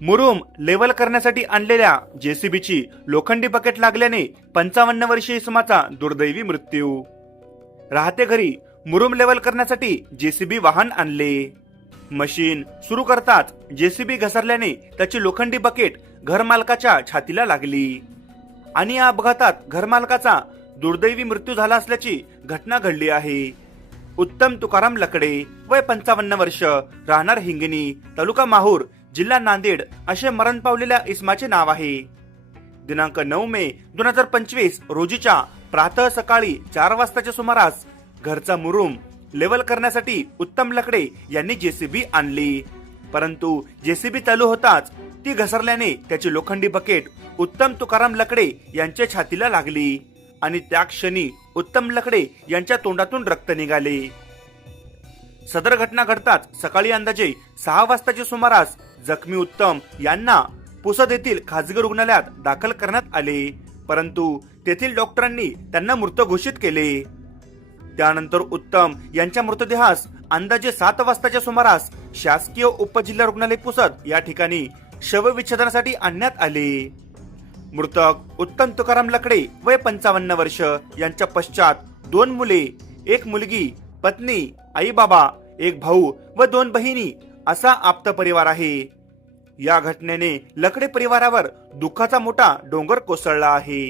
मुरुम level करण्यासाठी आणलेल्या जेसीबीची लोखंडी बकेट लागल्याने पंचावन्न वर्षीय इसमाचा दुर्दैवी मृत्यू. राहते घरी मुरुम लेवल करण्यासाठी जेसीबी वाहन आणले. मशीन सुरू करताच जेसीबी घसरल्याने त्याची लोखंडी बकेट घरमालकाच्या छातीला लागली. आणि या अपघातात घरमालकाचा दुर्दैवी मृत्यू झाला असल्याची घटना घडली आहे. उत्तम तुकाराम लकडे वय पंचावन्न वर्ष राहणार हिंगणी तालुका माहूर जिल्हा नांदेड असे मरण पावलेल्या इस्माचे नाव आहे. दिनांक नऊ मे दोन हजार पंचवीस रोजीच्या प्रातः सकाळी चार वाजताच्या सुमारास घरचा मुरुम लेवल करण्यासाठी उत्तम लकडे यांनी जेसीबी आणली. परंतु जेसीबी चालू होताच ती घसरल्याने त्याची लोखंडी बकेट उत्तम तुकाराम लकडे यांच्या छातीला लागली आणि त्या क्षणी उत्तम लकडे यांच्या तोंडातून रक्त निघाले. सदर घटना घडताच सकाळी अंदाजे सहा वाजताच्या सुमारास जखमी उत्तम यांना पुसद येथील खाजगी रुग्णालयात दाखल करण्यात आले. परंतु तेथील डॉक्टरांनी त्यांना मृत घोषित केले. त्यानंतर उत्तम यांच्या मृतदेहास अंदाजे सात वाजताच्या सुमारास शासकीय उपजिल्हा रुग्णालय पुसद या ठिकाणी शवविच्छेदनासाठी आणण्यात आले. मृतक उत्तम तुकाराम लकडे वय पंचावन्न वर्ष यांच्या पश्चात दोन मुले एक मुलगी पत्नी आई बाबा एक भाऊ व दोन बहिणी असा आप्त परिवार आहे. या घटनेने लकडे परिवारावर दुःखाचा मोठा डोंगर कोसळला आहे.